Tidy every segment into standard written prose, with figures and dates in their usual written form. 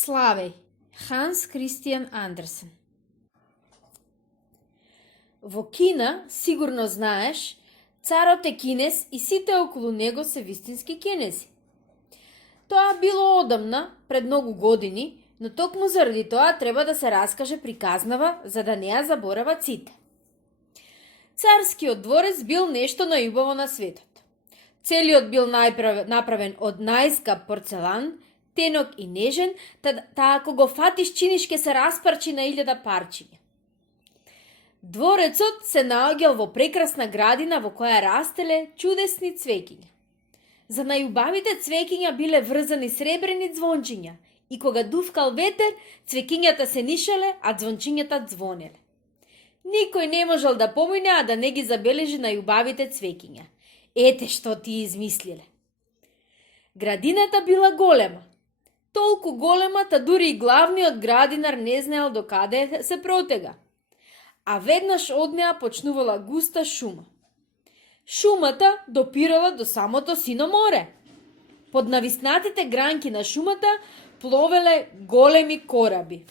Славеј, Ханс Кристијан Андерсен. Во Кина, сигурно знаеш, царот е кинез и сите околу него се вистински кинези. Тоа било одамна, пред многу години, но токму заради тоа треба да се раскаже приказнава, за да не ја заборават сите. Царскиот дворец бил нешто најубаво на светот. Целиот бил направен од најскап порцелан, тенок и нежен, таа ако го фатиш чиниш ке се распарчи на 1000 парчиња. Дворецот се наоѓал во прекрасна градина во која растеле чудесни цвеќиња. За најубавите цвеќиња биле врзани сребрени звончиња и кога дувкал ветер, цвеќињата се нишале, а звончињата звонеле. Никој не можел да помине, а да не ги забележи најубавите цвеќиња. Ете што ти измислиле. Градината била голема. Толку голема, та дури и главниот градинар не знаел до каде се протега. А веднаш од неа почнувала густа шума. Шумата допирала до самото сино море. Под нависнатите гранки на шумата пловеле големи кораби.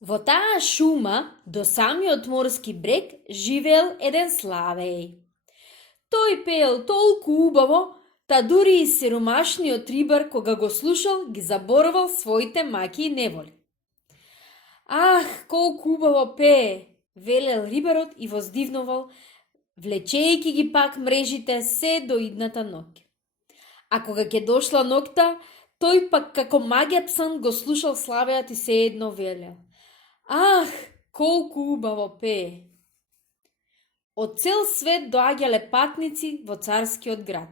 Во таа шума, до самиот морски брег, живеел еден Славеј. Тој пеел толку убаво, та дури и сиромашниот рибар, кога го слушал, ги заборавал своите маки и неволи. Ах, колку убаво пее, велел рибарот и воздивнувал, влечејќи ги пак мрежите се до идната ноќ. А кога ќе дошла ноќта, тој пак како маѓепсан го слушал Славејат и се едно велел. Ах, колку убаво пее. Од цел свет доаѓале патници во царскиот град.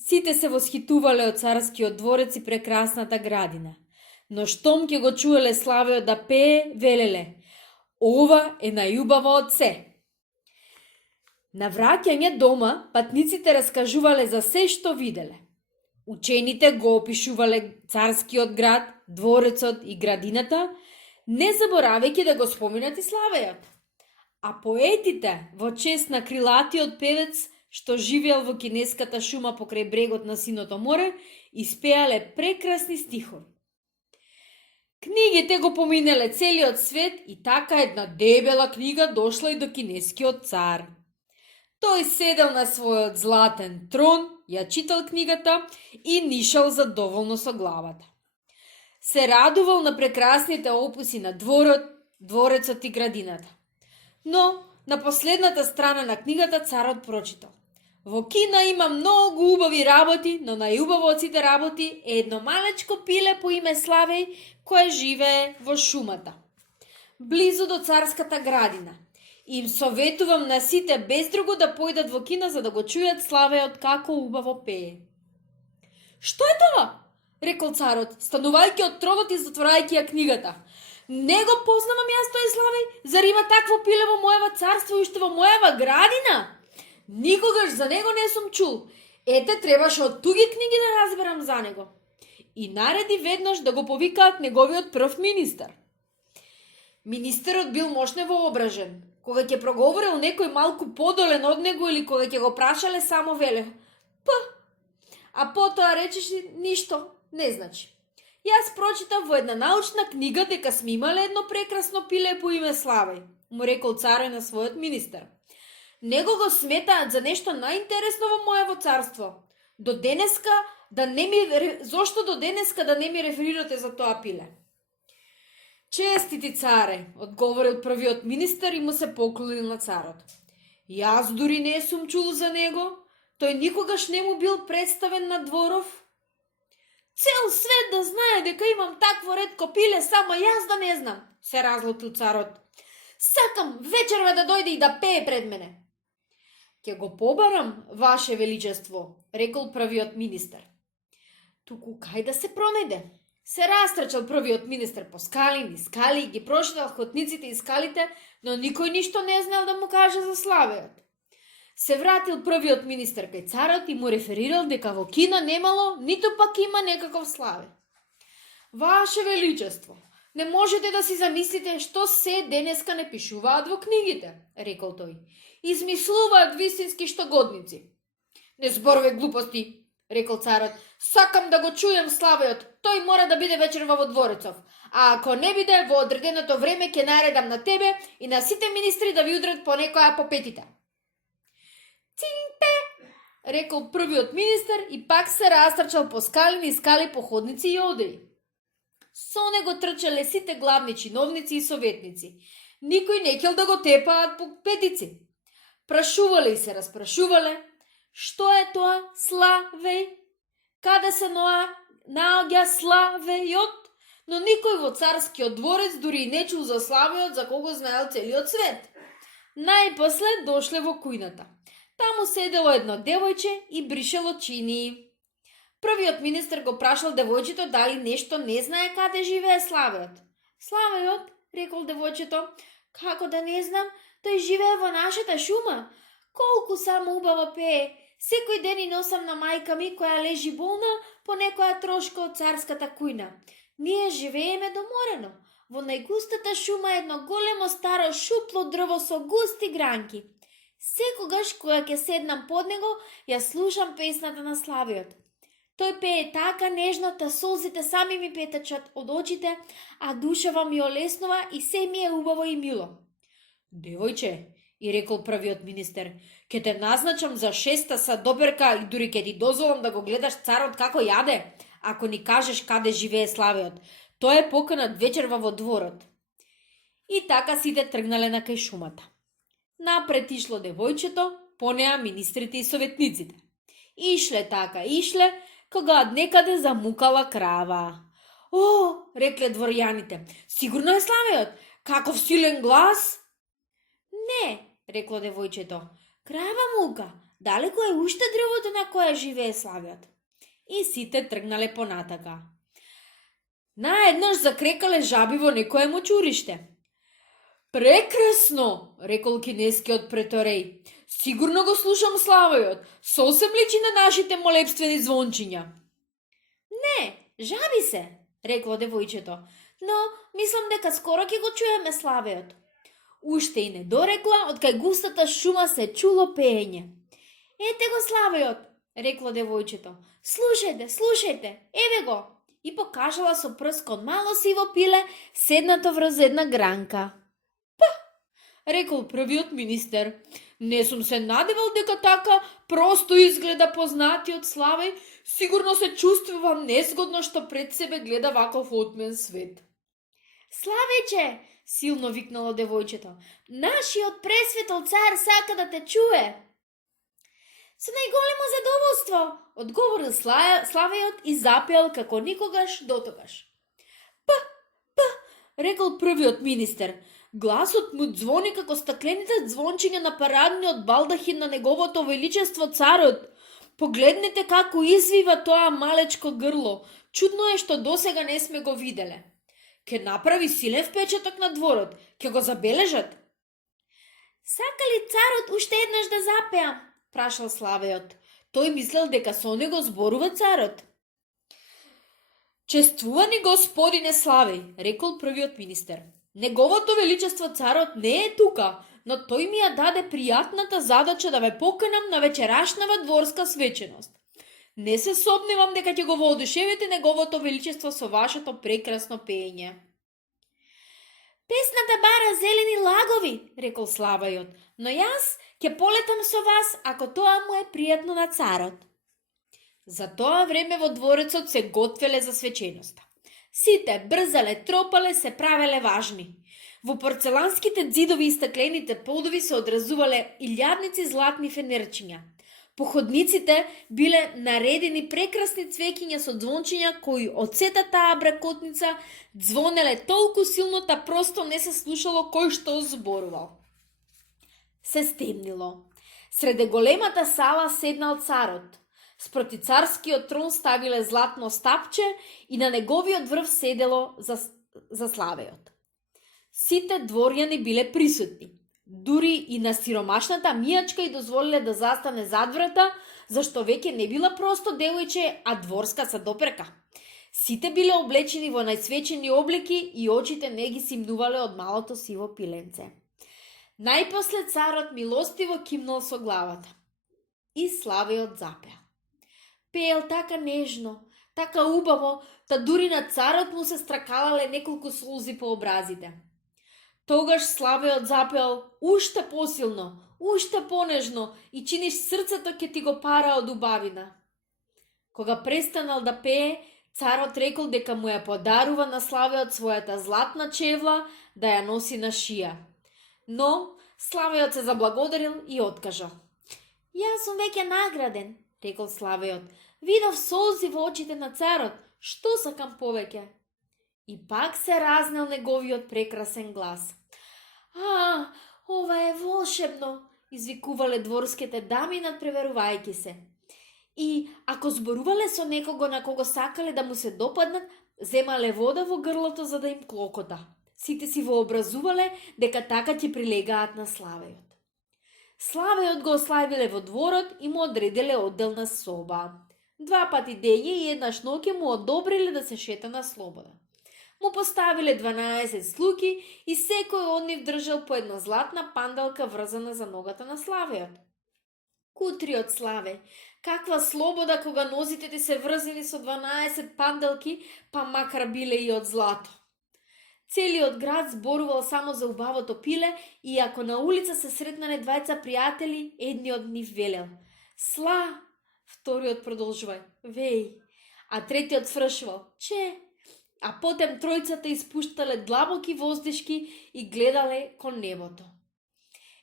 Сите се восхитувале од царскиот дворец и прекрасната градина. Но штом ќе го чуеле Славејот да пее, велеле: ова е најубаво од се. На враќање дома, патниците раскажувале за се што виделе. Учените го опишувале царскиот град, дворецот и градината, не заборавајќи да го споминат и Славејот. А поетите, во чест на крилатиот певец, што живеел во кинеската шума покрај брегот на синото море, испеале прекрасни стихови. Книгите го поминеле целиот свет и така една дебела книга дошла и до кинескиот цар. Тој седел на својот златен трон, ја читал книгата и нишал задоволно со главата. Се радувал на прекрасните опуси на дворецот и градината. Но на последната страна на книгата царот прочитал: во Кина има многу убави работи, но најубаво од сите работи е едно малечко пиле по име Славеј, кое живее во шумата, близу до царската градина. Им советувам на сите без друго да појдат во Кина за да го чујат Славејот како убаво пее. Што е тоа? Рекол царот, станувајќи од тронот и затворајќи ја книгата. Не го познавам јас тој Славеј, зар има такво пиле во моева царство и уште во моева градина? Никогаш за него не сум чул. Ете, требаше од туги книги да разберам за него. И нареди веднаш да го повикаат неговиот прв министар. Министерот бил мошне воображен. Кога ќе проговорил некој малку подолен од него или кога ќе го прашале, само веле: П. А потоа речеше: ништо, не значи. Јас прочитав во една научна книга дека сме имале едно прекрасно пиле по име Славеј, му рекол царе на својот министер. Него го сметаат за нешто најинтересно во моево царство. Зошто до денеска да не ми реферирате за тоа пиле? Честити царе, одговорил првиот министер и му се поклонил на царот. Јас дури не сум чул за него, тој никогаш не му бил представен на дворов. Цел свет да знае дека имам такво ретко пиле, само јас да не знам, се разлутил царот. Сакам вечерва да дојде и да пее пред мене. Ќе го побарам, ваше величество, рекол првиот министер. Туку кај да се пронајде? Се растрчал првиот министер по скали, скали, ги прошетал хотниците и скалите, но никој ништо не знаел да му каже за Славејот. Се вратил првиот министер кај царот и му реферирал дека во Кина немало, ниту пак има некаков Славеј. Ваше величество, не можете да си замислите што се денеска не пишуваат во книгите, рекол тој. Измислуваат вистински штогодници. Не зборуве глупости, рекол царот. Сакам да го чујам славеот. Тој мора да биде вечерва во дворецов. А ако не биде, во одреденото време ќе наредам на тебе и на сите министри да ви удрат по некоја по петите. Цинпе, рекол првиот министер и пак се растрчал по скалини и скали по ходници и одеи. Со него трчале сите главни чиновници и советници. Никој не кел да го тепаат по петици. Прашувале и се распрашувале, што е тоа славеј? Каде се наоѓа славејот? Но никој во царскиот дворец дури и не чул за славејот за кого знаел целиот свет. Најпослед дошле во кујната. Таму седело едно девојче и бришело чинии. Првиот министер го прашал девојчето дали нешто не знае каде живее славејот. Славејот, рекол девојчето, како да не знам, тој живее во нашата шума. Колку само убаво пее. Секој ден и носам на мајка ми која лежи болна по некоја трошка од царската кујна. Ние живееме доморено. Во најгустата шума едно големо старо шупло дрво со густи гранки. Секогаш кога ќе седнам под него, ја слушам песната на славејот. Тој пее така нежно, та солзите сами ми петечат од очите, а душава ми олеснува и се ми е убаво и мило. Девојче, и рекол првиот министер, ќе те назначам за 6-та садоперка и дури ќе ти дозволам да го гледаш царот како јаде, ако ни кажеш каде живее славејот. Тој е поканат вечерва во дворот. И така сите тргнале на кај шумата. Напред ишло девојчето, понеа министрите и советниците. Ишле така, кога од некаде замукала крава. О, рекле дворјаните, сигурно е славејот, каков силен глас. Не, рекло девојчето, крава мука, далеко е уште дрвото на кое живее славејот. И сите тргнале понатака. Наеднаш закрекале жаби во некое мочуриште. Прекрасно, рекол кинескиот претореј. Сигурно го слушам славејот. Сосем личи на нашите молебствени звончиња. Не, жаби се, рекло девојчето. Но мислам дека скоро ќе го чуеме славејот. Уште и не дорекла, од кај густата шума се чуло пеење. Ете го славејот, рекло девојчето. Слушајте, еве го. И покажала со прст кон мало сиво пиле, седнато врз една гранка. Рекол првиот министер. Не сум се надевал дека така просто изгледа познатиот Славеј, сигурно се чувствувам незгодно што пред себе гледа ваков отмен свет. Славејче, силно викнало девојчето, нашиот пресветол цар сака да те чуе. Со најголемо задоволство, одговорил Славејот и запеал како никогаш дотогаш. Рекол првиот министер. Гласот му звони како стаклените звончиња на парадниот балдахин на неговото величество царот. Погледнете како извива тоа малечко грло. Чудно е што досега не сме го виделе. Ке направи силен впечаток на дворот. Ке го забележат. Сака ли царот уште еднаш да запеа? Прашал Славејот. Тој мислел дека со него зборува царот. Чествувани господине Славеј, рекол првиот министер. Неговото величество царот не е тука, но тој ми ја даде пријатната задача да ве поканам на вечерашнава дворска свеченост. Не се сомневам дека ќе го воодушевите неговото величество со вашето прекрасно пеење. Песната бара зелени лагови, рекол Славејот, но јас ќе полетам со вас ако тоа му е пријатно на царот. За тоа време во дворецот се готвеле за свеченоста. Сите брзале, тропале, се правеле важни. Во порцеланските ѕидови и стаклените подови се одразувале илјадници златни фенерчиња. По ходниците биле наредени прекрасни цвеќиња со звончиња кои од сета таа бракотница звонеле толку силно та просто не се слушало кој што зборувал. Се стемнило. Среде големата сала седнал царот. Спроти царскиот трон ставиле златно стапче и на неговиот врв седело за Славејот. Сите дворјани биле присутни. Дури и на сиромашната мијачка и дозволиле да застане зад врата, зашто веќе не била просто девојче, а дворска садоперка. Сите биле облечени во најсвечени облеки и очите не ги симнувале од малото сиво пиленце. Најпослед царот милостиво кимнал со главата. И Славејот запеа. Пеел така нежно, така убаво, та дури на царот му се стракалале неколку солзи по образите. Тогаш Славеот запеал уште посилно, уште понежно и чиниш срцето ќе ти го пара од убавина. Кога престанал да пее, царот рекол дека му ја подарува на Славеот својата златна чевла да ја носи на шија. Но Славеот се заблагодарил и откажал. Јас сум веќе награден, рекол Славеот. Видов солзи во очите на царот, што сакам повеќе? И пак се разнел неговиот прекрасен глас. Ова е волшебно, извикувале дворските дами надпреверувајќи се. И ако зборувале со некого на кого сакале да му се допаднат, земале вода во грлото за да им клокота. Сите си вообразувале дека така ќе прилегаат на Славеот. Славеот го ославиле во дворот и му одределе одделна соба. 2 пати дење и еднаш ноќе му одобриле да се шета на слобода. Му поставиле 12 слуги и секој од нив држал по една златна пандалка врзана за ногата на Славеот. Кутриот Славе, каква слобода кога нозите ти се врзани со 12 пандалки, па макар биле и од злато. Целиот град зборувал само за убавото пиле и ако на улица се сретнале двајца пријатели, едниот нив велел: Сла, вториот продолжувај, веј, а третиот свршувал: че, а потем тројцата испуштале длабоки воздишки и гледале кон небото.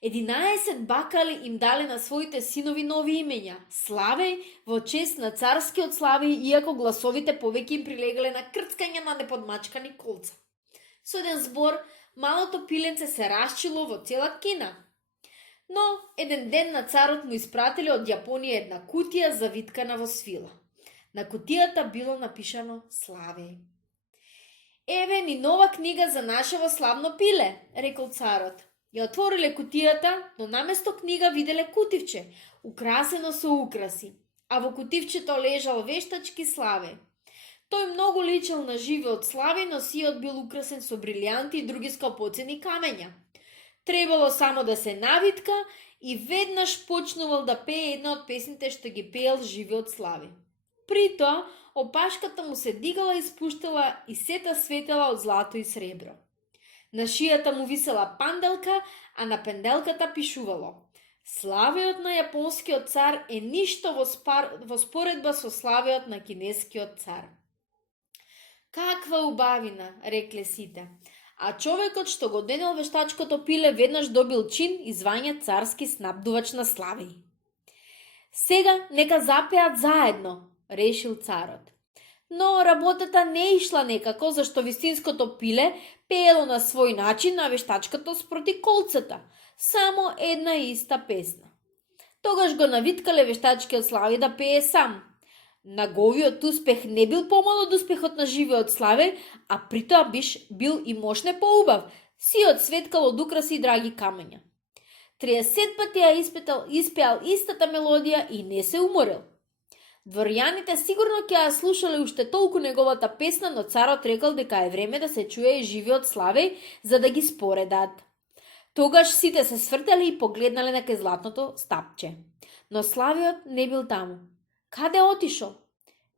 11 бакали им дале на своите синови нови имења: Славеј во чест на царскиот Славеј, иако гласовите повеќе им прилегале на крцкање на неподмачкани колца. Со еден збор, малото пиленце се расчило во цела кина. Но еден ден на царот му испратиле од Јапонија една кутија завиткана во свила. На кутијата било напишано Славеј. Еве ни нова книга за нашево славно пиле, рекол царот. Ја отвориле кутијата, но наместо книга виделе кутивче, украсено со украси, а во кутивчето лежал вештачки Славе. Тој многу личел на живиот Славе, но сиот бил украсен со брилјанти и други скапоцени камења. Требало само да се навитка и веднаш почнувал да пее една од песните што ги пеел живиот Славе. При тоа, опашката му се дигала и спуштала и сета светела од злато и сребро. На шијата му висела панделка, а на пенделката пишувало: Славеот на јапонскиот цар е ништо во споредба со славеот на кинескиот цар. Каква убавина, рекле сите, а човекот што го денел вештачкото пиле веднаш добил чин и звање царски снабдувач на Славеј. Сега нека запеат заедно, решил царот. Но работата не ишла некако, зашто вистинското пиле пеело на свој начин, а вештачкото спроти колцата, само една и иста песна. Тогаш го навиткале вештачкиот Славе да пее сам. Неговиот успех не бил помал од успехот на живиот Славе, а притоа бил и мошне поубав, сиот светкал од украси и драги камења. 30 пати ја испеал истата мелодија и не се уморил. Дворјаните сигурно ќе ја слушале уште толку неговата песна, но царот рекол дека е време да се чуе и живиот Славеј за да ги споредат. Тогаш сите се свртели и погледнале на кај златното стапче. Но Славеот не бил таму. Каде отишол?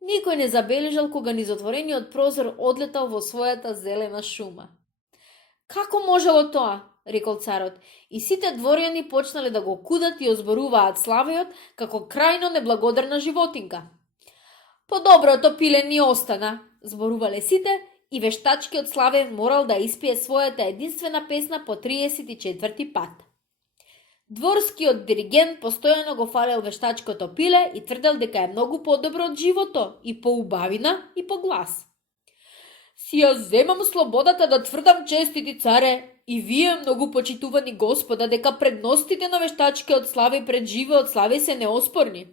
Никој не забележал кога низ отворениот прозор одлетал во својата зелена шума. Како можело тоа? Рекол царот, и сите дворјани почнале да го кудат и озборуваат Славеот како крајно неблагодарна животинка. По-доброто пиле ни остана, зборувале сите, и вештачкиот Славе морал да испие својата единствена песна по 34 пат. Дворскиот диригент постојано го фалел вештачкото пиле и тврдел дека е многу подобро од живото, и по убавина, и по глас. Си ја земам слободата да тврдам, честити царе, и вие, многу почитувани господа, дека предностите на вештачкиот Славе пред живиот Славе се неоспорни.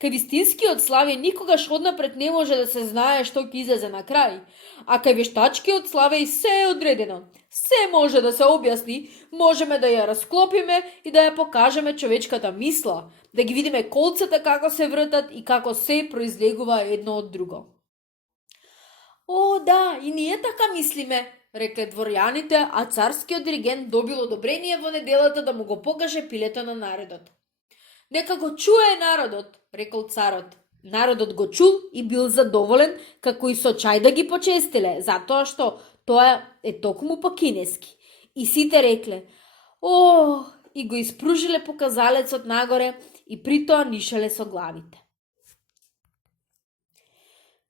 Кај вистинскиот Славе никогаш однапред не може да се знае што ќе излезе на крај, а кај вештачкиот Славе се е одредено. Се може да се објасни, можеме да ја расклопиме и да ја покажеме човечката мисла, да ги видиме колцата како се вртат и како се произлегува едно од друго. О, да, и ние така мислиме, рекле дворјаните, а царскиот диригент добил одобрение во неделата да му го покаже пилето на народот. Нека го чуе народот, рекол царот. Народот го чул и бил задоволен, како и со чај да ги почестиле, затоа што тоа е токму по кинески. И сите рекле, о, и го испружиле показалецот нагоре и при тоа нишеле со главите.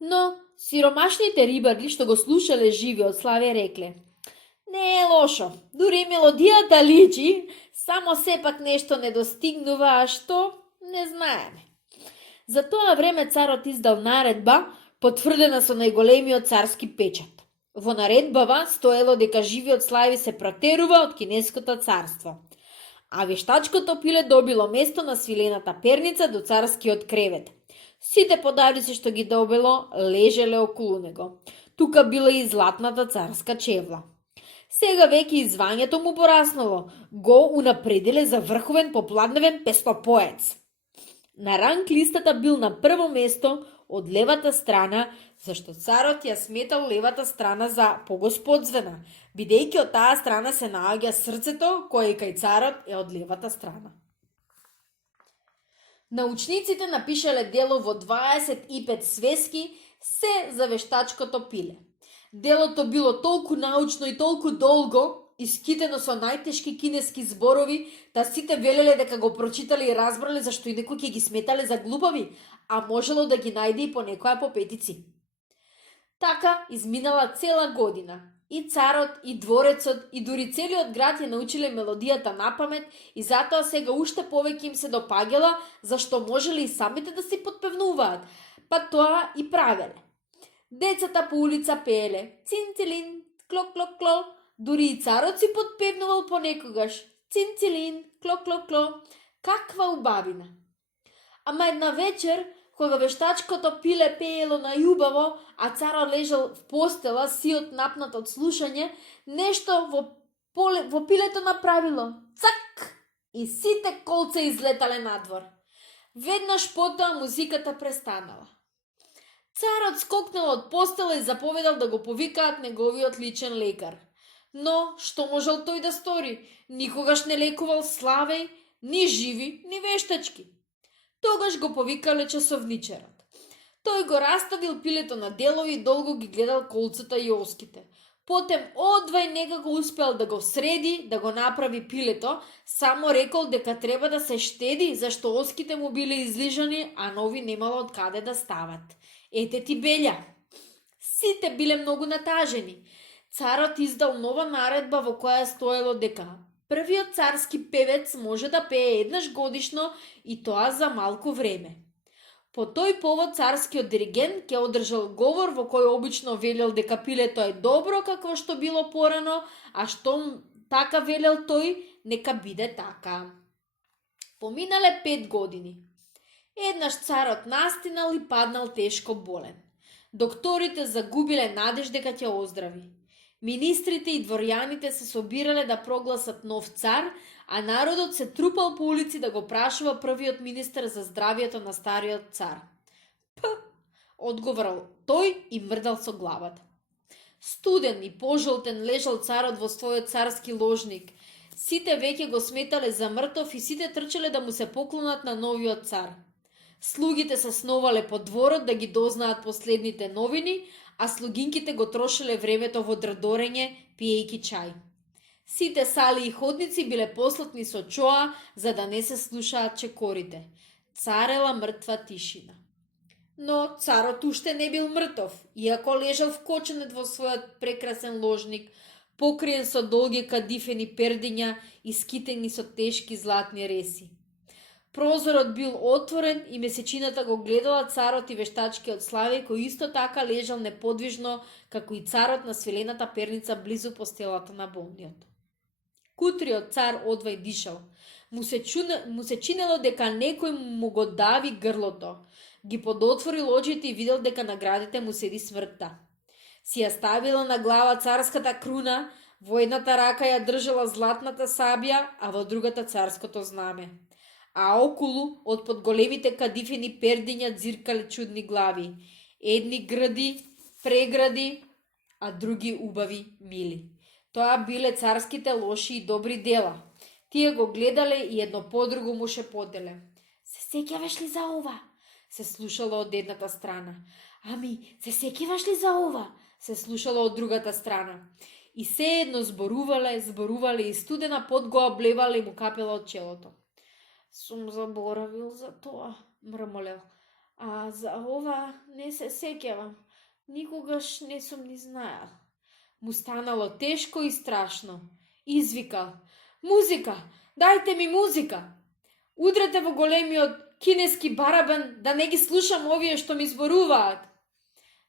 Но сиромашните рибари што го слушале живиот Славе рекле, не е лошо, дури мелодијата личи, само сепак нешто недостигнува, а што не знаеме. За тоа време царот издал наредба, потврдена со најголемиот царски печат. Во наредбава стоело дека живиот Слави се протерува од кинеското царство, а вештачкото пиле добило место на свилената перница до царскиот кревет. Сите подарици што ги добило лежеле околу него. Тука била и златната царска чевла. Сега веќе и звањето му пораснало, го унапределе за врховен попладневен песнопоец. На ранг листата бил на прво место од левата страна, зашто царот ја сметал левата страна за погосподзвена, бидејќи од таа страна се наоѓа срцето, кое кај царот е од левата страна. Научниците напишале дело во 25 свески, се за вештачкото пиле. Делото било толку научно и толку долго, искитено со најтешки кинески зборови, да сите велеле дека го прочитале и разбрале зашто и некои ќе ги сметале за глупави, а можело да ги најде и по некоја по петици. Така изминала цела година. И царот, и дворецот, и дури целиот град ја научиле мелодијата напамет и затоа сега уште повеќе им се допаѓала, зашто можеле и самите да си подпевнуваат, па тоа и правеле. Децата по улица пееле цинцелин, клок-клок-кло, дури и царот си подпевнувал понекогаш цинцелин, клок-клок-кло. Каква убавина! Ама една вечер, кога вештачкото пиле пеело најубаво, а царот лежал в постела, сиот напнат од слушање, нешто во пилето направило цак и сите колца излетале надвор. Веднаш потоа музиката престанала. Царот скокнал од постела и заповедал да го повикаат неговиот личен лекар. Но, што можел тој да стори? Никогаш не лекувал Славеј, ни живи, ни вештачки. Тогаш го повикале часовничарот. Тој го раставил пилето на делови и долго ги гледал колцата и оските. Потем одвај некако успел да го среди, да го направи пилето, само рекол дека треба да се штеди, зашто оските му биле излижани, а нови немало од каде да стават. Ете ти белја. Сите биле многу натажени. Царот издал нова наредба во која стоело дека првиот царски певец може да пее еднаш годишно и тоа за малку време. По тој повод царскиот диригент ќе одржал говор во кој обично велел дека пилето е добро какво што било порано, а што така велел тој, нека биде така. Поминале 5 години. Еднаш царот настинал и паднал тешко болен. Докторите загубиле надеж дека ќе оздрави. Министрите и дворјаните се собирале да прогласат нов цар, а народот се трупал по улици да го прашува првиот министер за здравието на стариот цар. Одговорал тој и мрдал со главата. Студен и пожолтен лежал царот во својот царски ложник. Сите веќе го сметале за мртов и сите трчале да му се поклонат на новиот цар. Слугите се сновале по дворот да ги дознаат последните новини, а слугинките го трошеле времето во дрдорење, пиејки чај. Сите сали и ходници биле послатни со чоа, за да не се слушаат чекорите. Царела мртва тишина. Но царот уште не бил мртов, иако лежал вкоченет во својот прекрасен ложник, покриен со долги кадифени пердиња и скитени со тешки златни реси. Прозорот бил отворен и месечината го гледала царот и вештачкиот Славеј, кој исто така лежал неподвижно, како и царот на свилената перница близу постелата на болниот. Кутриот цар одвај дишал. Му се чинело дека некој му го дави грлото. Ги подотворил очите и видел дека на градите му седи смртта. Си ја ставила на глава царската круна, во едната рака ја држала златната сабја, а во другата царското знаме. А околу, од под големите кадифени пердиња дзиркале чудни глави. Едни гради, прегради, а други убави, мили. Тоа биле царските лоши и добри дела. Тие го гледале и едно по друго му шепотеле. Се сеќаваш ли за ова? се слушало од едната страна. Ами, се сеќаваш ли за ова? Се слушало од другата страна. И се едно зборувале и студена пот го облевала и му капела од челото. Сум заборавил за тоа, мрмолел. А за ова не се сеќавам. Никогаш не сум ни знаел. Му станало тешко и страшно. Извикал: Музика! Дајте ми музика! Удрете во големиот кинески барабан да не ги слушам овие што ми зборуваат.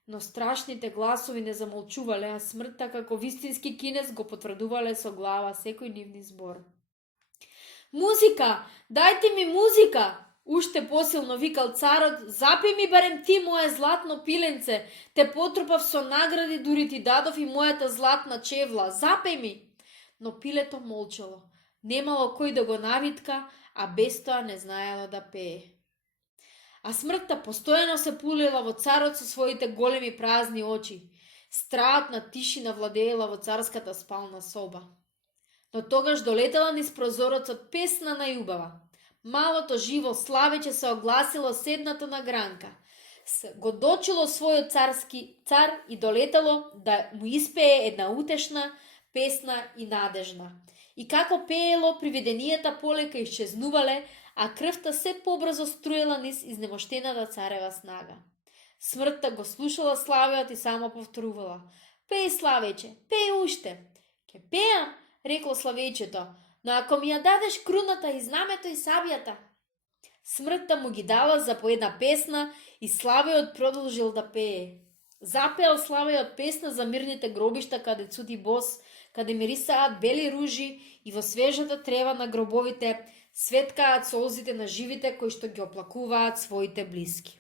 Но страшните гласови не замолчувале, а смртта како вистински кинез го потврдувале со глава секој нивни збор. Музика! Дајте ми музика! Уште посилно викал царот: Запи ми барем ти, мое златно пиленце, те потрупав со награди, дури ти дадов и мојата златна чевла, запи ми! Но пилето молчало, немало кој да го навитка, а без тоа не знаело да пее. А смртта постојано се пулила во царот со своите големи празни очи. Страатна тишина владеела во царската спална соба. Но тогаш долетела низ прозорецот песна најубава. Малото живо славеќе се огласило седнато на гранка. Го дочило својот царски цар и долетало да му испее една утешна песна и надежна. И како пеело, привиденијата полека исчезнувале, а крвта се побрзо струела низ изнемоштената царева снага. Смртта го слушала Славиот и само повторувала: Пеј, Славеќе, пеј уште. Ке пеам, рекло Славејчето, но ако ми ја дадеш круната и знамето и сабјата. Смртта му ги дала за по една песна и Славиот продолжил да пее. Запеал Славиот песна за мирните гробишта каде цуди бос, каде мирисаат бели ружи и во свежата трева на гробовите светкаат солзите на живите кои што ги оплакуваат своите блиски.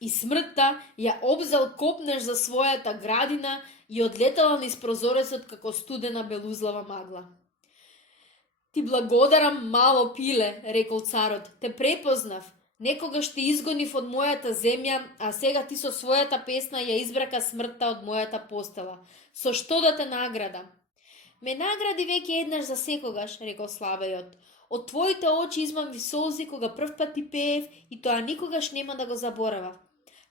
И смртта ја обзел копнеш за својата градина и одлетала низ прозорецот како студена белузлава магла. Ти благодарам, мало пиле, рекол царот, те препознав. Некогаш ти изгонив од мојата земја, а сега ти со својата песна ја избрака смртта од мојата постела. Со што да те наградам? Ме награди веќе еднаш за секогаш, рекол Славејот. Од твоите очи измам солзи кога прв пат ти пеев и тоа никогаш нема да го заборава.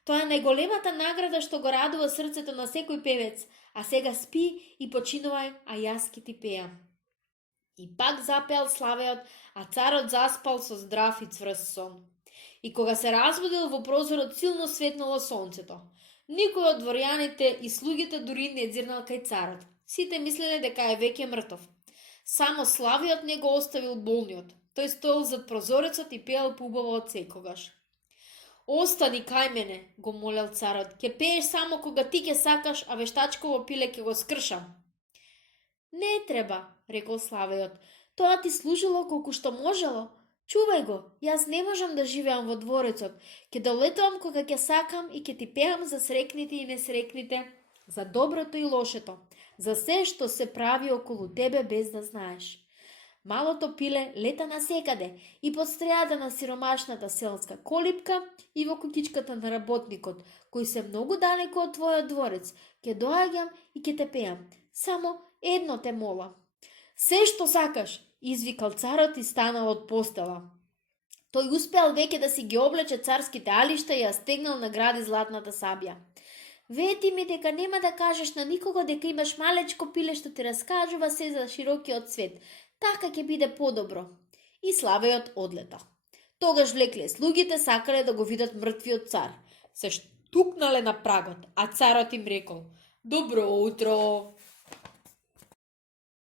Тоа е најголемата награда што го радува срцето на секој певец, а сега спи и починувај, а јас ки ти пеам. И пак запеал Славејот, а царот заспал со здрав и цврст сон. И кога се разбудил, во прозорот силно светнало сонцето. Никој од дворјаните и слугите дури не дзирнал кај царот. Сите мислеле дека е веќе мртов. Само Славиот не го оставил болниот. Тој стоел зад прозорецот и пеел поубаво од секогаш. Остани кај мене, го молел царот. Ке пееш само кога ти ке сакаш, а вештачково пиле ке го скршам. Не треба, рекол Славејот. Тоа ти служило колку што можело. Чувај го, јас не можам да живеам во дворецот. Ке долетувам кога ќе сакам и ке ти пеам за срекните и несрекните, за доброто и лошето, за се што се прави околу тебе без да знаеш. Малото пиле лета насекаде и под стрејата на сиромашната селска колипка и во кутичката на работникот, кој се многу далеко од твојот дворец. Ке доаѓам и ке те пеам. Само едно те молам. Се што сакаш, извикал царот и станал од постела. Тој успеал веќе да си ги облече царските алишта и ја стегнал на гради златната сабја. Вети ми дека нема да кажеш на никого дека имаш малечко пиле што ти раскажува се за широкиот свет. Така ќе биде подобро. И Славејот одлета. Тогаш влекле слугите, сакале да го видат мртвиот цар. Се штукнале на прагот, а царот им рекол: Добро утро!